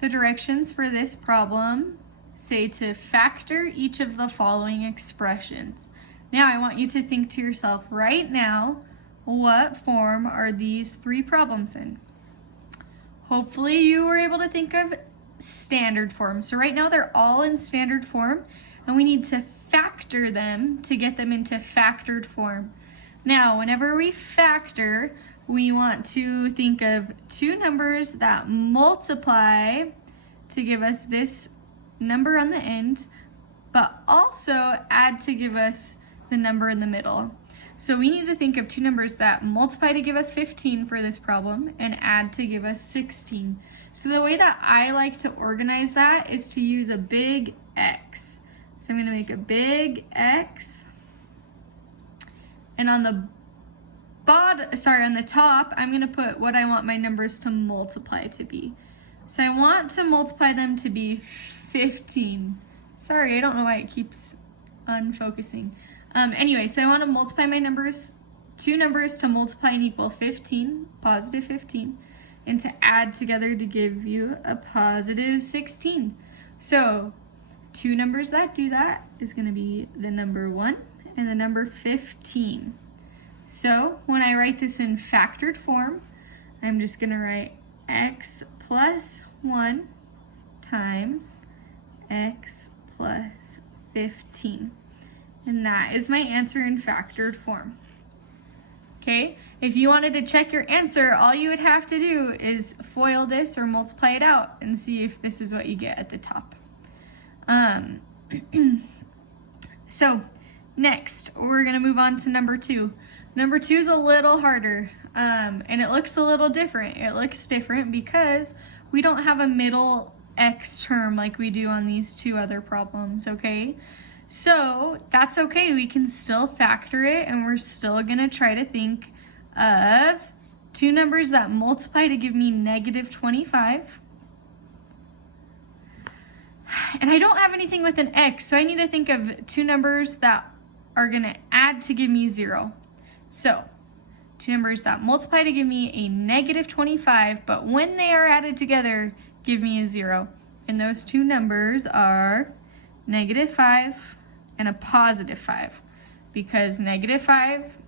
The directions for this problem say to factor each of the following expressions. Now I want you to think to yourself right now, what form are these three problems in? Hopefully you were able to think of standard form. So right now they're all in standard form and we need to factor them to get them into factored form. Now, whenever we factor, we want to think of two numbers that multiply to give us this number on the end, but also add to give us the number in the middle. So we need to think of two numbers that multiply to give us 15 for this problem and add to give us 16. So the way that I like to organize that is to use a big X. So I'm going to make a big X. And on the on the top, I'm going to put what I want my numbers to multiply to be. So I want to multiply them to be 15. Sorry, I don't know why it keeps unfocusing. Anyway, so I want to multiply my numbers, two numbers to multiply and equal 15, positive 15, and to add together to give you a positive 16. So two numbers that do that is going to be the number 1 and the number 15. So when I write this in factored form, I'm just going to write x plus 1 times x plus 15. And that is my answer in factored form. Okay, if you wanted to check your answer, all you would have to do is FOIL this or multiply it out and see if this is what you get at the top. So next, we're going to move on to number 2. Number 2 is a little harder, and it looks a little different. It looks different because we don't have a middle x term like we do on these two other problems, okay? So that's okay. We can still factor it, and we're still going to try to think of two numbers that multiply to give me negative 25. And I don't have anything with an x, so I need to think of two numbers that are going to add to give me 0. So, two numbers that multiply to give me a negative 25, but when they are added together, give me a 0. And those two numbers are negative 5 and a positive 5, because negative 5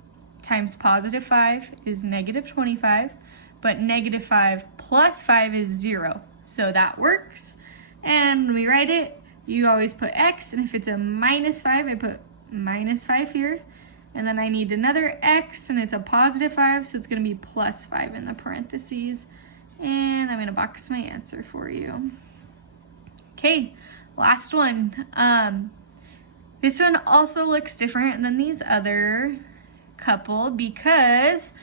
times positive 5 is negative 25, but negative 5 plus 5 is 0. So that works. And when we write it, you always put x, and if it's a minus 5, I put minus 5 here. And then I need another x, and it's a positive 5, so it's going to be plus 5 in the parentheses. And I'm going to box my answer for you. Okay, last one. This one also looks different than these other couple because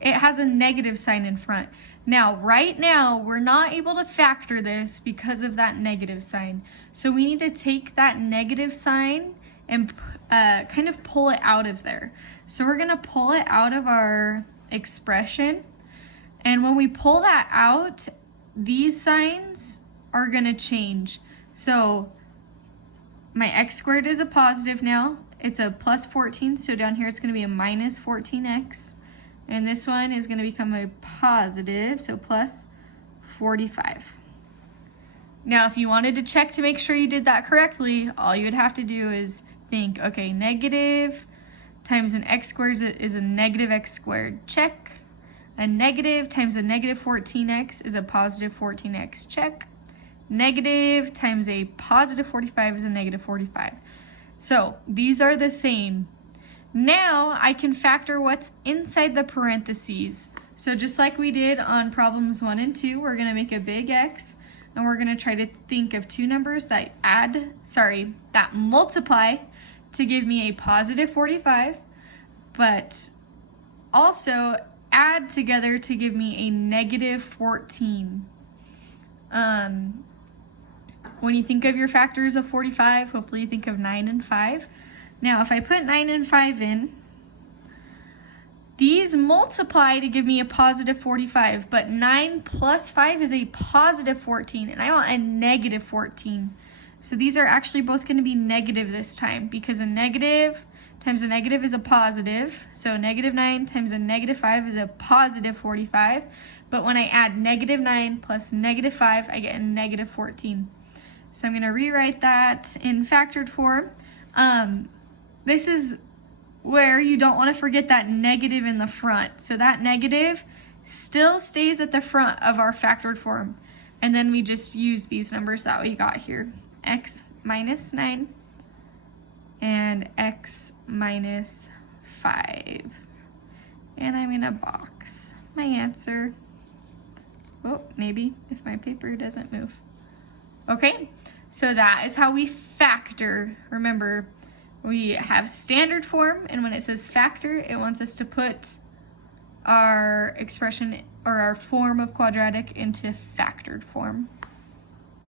it has a negative sign in front. Now, right now, we're not able to factor this because of that negative sign. So we need to take that negative sign and kind of pull it out of there. So we're going to pull it out of our expression. And when we pull that out, these signs are going to change. So my x squared is a positive now. It's a plus 14. So down here, it's going to be a minus 14x. And this one is going to become a positive, so plus 45. Now, if you wanted to check to make sure you did that correctly, all you would have to do is think, okay, negative times an x squared is a negative x squared. Check. A negative times a negative 14x is a positive 14x. Check. Negative times a positive 45 is a negative 45. So these are the same. Now I can factor what's inside the parentheses. So just like we did on problems 1 and 2, we're going to make a big X, and we're going to try to think of two numbers that that multiply to give me a positive 45, but also add together to give me a negative 14. When you think of your factors of 45, hopefully you think of 9 and 5. Now, if I put 9 and 5 in, these multiply to give me a positive 45, but 9 plus 5 is a positive 14, and I want a negative 14. So these are actually both going to be negative this time, because a negative times a negative is a positive. So negative 9 times a negative 5 is a positive 45, But when I add negative 9 plus negative 5, I get a negative 14. So I'm going to rewrite that in factored form. This is where you don't want to forget that negative in the front. So that negative still stays at the front of our factored form. And then we just use these numbers that we got here. X minus 9 and x minus 5. And I'm going to box my answer. Oh, maybe if my paper doesn't move. Okay, so that is how we factor. Remember, we have standard form, and when it says factor, it wants us to put our expression or our form of quadratic into factored form.